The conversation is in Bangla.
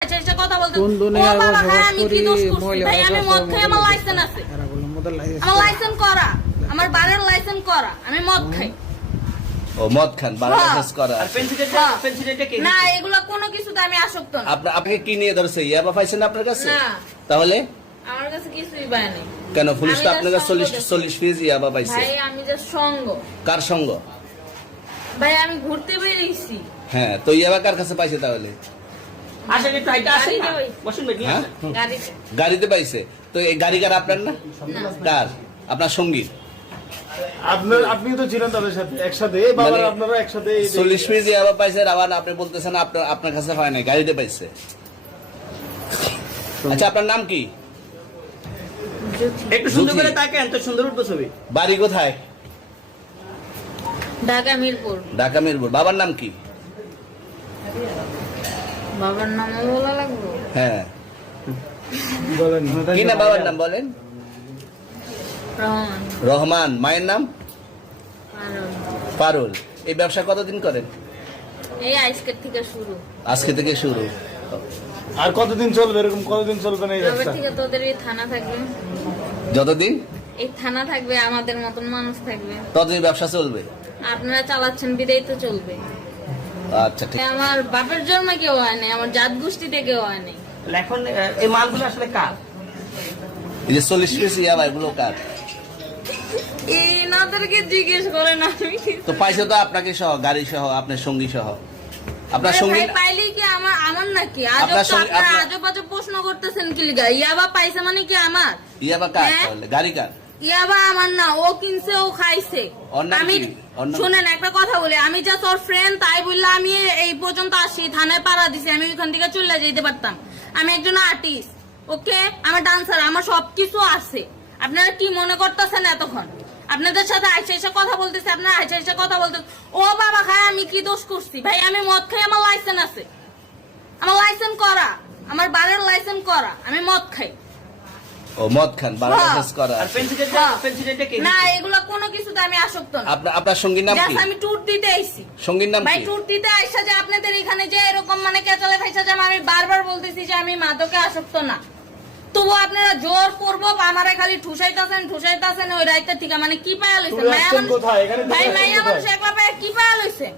কথা বলতে কোন দুনিয়ায় বসবাস করি ভাই আমি মদ খাই আমার লাইসেন্স আছে আমার লাইসেন্স করা আমার বারের লাইসেন্স করা আমি মদ খাই ও মদ খান বারের লাইসেন্স করা আর পেন্সিলটা কে না এগুলা কোনো কিছুতে আমি আসক্ত না আপনি কি নিয়ে ধরছে ইয়াবা পাইছেন আপনার কাছে না তাহলে আমার কাছে কিছুই পায় নাই কেন পুলিশ তো আপনার কাছে 40 পিস ইয়াবা পাইছে ভাই আমি যে সঙ্গ কার সঙ্গ ভাই আমি ঘুরতে বেরিয়েছি হ্যাঁ তো ইয়াবা কার কাছে পাইছে তাহলে আসেন একটু হাইটা আসেন না বসুন বেটি হ্যাঁ? গাড়িতে গাড়িতে পাইছে তো এই গাড়ি কার আপনার না কার আপনার সঙ্গী আপনি তো ছিলেন তাদের সাথে একসাথে বাবা আপনারা একসাথে 40 পিস ইয়াবা পাইছে আবার আপনি বলতেছেন আপনার কাছে হয় না গাড়িতে পাইছে আচ্ছা আপনার নাম কি একটু সুন্দর করে তাকান তো সুন্দর উঠবে ছবি বাড়ি কোথায় ঢাকা মিরপুর ঢাকা মিরপুর বাবার নাম কি বাবার নাম বলা লাগবে হ্যাঁ বলেন কি না বাবার নাম বলেন রহমান রহমান মায়ের নাম আরব। পারুল এই ব্যবসা কতদিন করেন এই আজকের থেকে শুরু আজকে থেকে শুরু আর কতদিন চলবে এরকম কতদিন চলবে না এই তবে ব্যবসা থেকে তোদের এই থানা থাকবে যতদিন এই থানা থাকবে আমাদের মতন মানুষ থাকবে ততদিন ব্যবসা চলবে আপনারা চালাচ্ছেন বিদায় তো চলবে আচ্ছা ঠিক আমার বাপের জন্মে কেউ হয় নাই আমার জাত গোষ্ঠীতে কেউ হয় নাই এখন এই মালগুলো আসলে কার এই যে 40 পিস ইয়াবা এগুলো কার এনাদেরকে জিজ্ঞেস করেন আমি তো পাইছে তো আপনাকে সহ গাড়ি সহ আপনার সঙ্গী সহ আপনার আরে সঙ্গী ভাই পাইলেই কি আমার নাকি আপনার আজব তো সঙ্গে- আপনারা আপনার- আজব আজব প্রশ্ন করতেছেন কি লিগা ইয়াবা পাইছে মানে কি আমার ইয়াবা কার হ্যাঁ? তাহলে গাড়ি কার ইয়াবা আমার না ও কিনছে ও খাইছে ওর নাম আমি কি? ওর নাম- শুনেন একটা কথা বলি আমি যা তোর ফ্রেন্ড তাই বললে আমি এই পর্যন্ত আসি থানায় পাড়া দিছি আমি ওইখান থেকে চলে যেতে পারতাম আমি একজন আর্টিস্ট ওকে আমার ডান্সার আমার সবকিছু আছে আপনারা কি মনে করতেছেন এতক্ষণ আপনাদের সাথে আইসা এসে কথা বলতেছে আপনারা আইসা এসে কথা বলতে ও বাবা খায় আমি কি দোষ করছি ভাই আমি মদ খাই আমার লাইসেন্স আছে আমার লাইসেন্স করা আমার বারের লাইসেন্স করা আমি মদ খাই ও মদ খান বারের হ্যাঁ। লাইসেন্স করা আর পেন্সিলটা কে না এগুলা কোনো কিছুতে আমি আসক্ত না আপনার সঙ্গীর নাম কি Just আমি ট্যুর দিতে আইছি সঙ্গীর নাম ভাই কি ট্যুর দিতে আইসা যে আপনাদের এখানে যে এরকম মানে কেচালে ফাইসা যে আমি বারবার বলতেছি যে আমি মাদকে আসক্ত না তবু আপনারা জোর করবো আমারে খালি ঠুসাইতাছেন ওই রাইতে থেকে মানে কি পায়া লইছেন তুমি মায়া আসছেন মানুষ কোথায়? এখানে তুমি ভাই আসছেন মায়া কোথায়? মানুষ একলা পায়া কি পায়া লইছে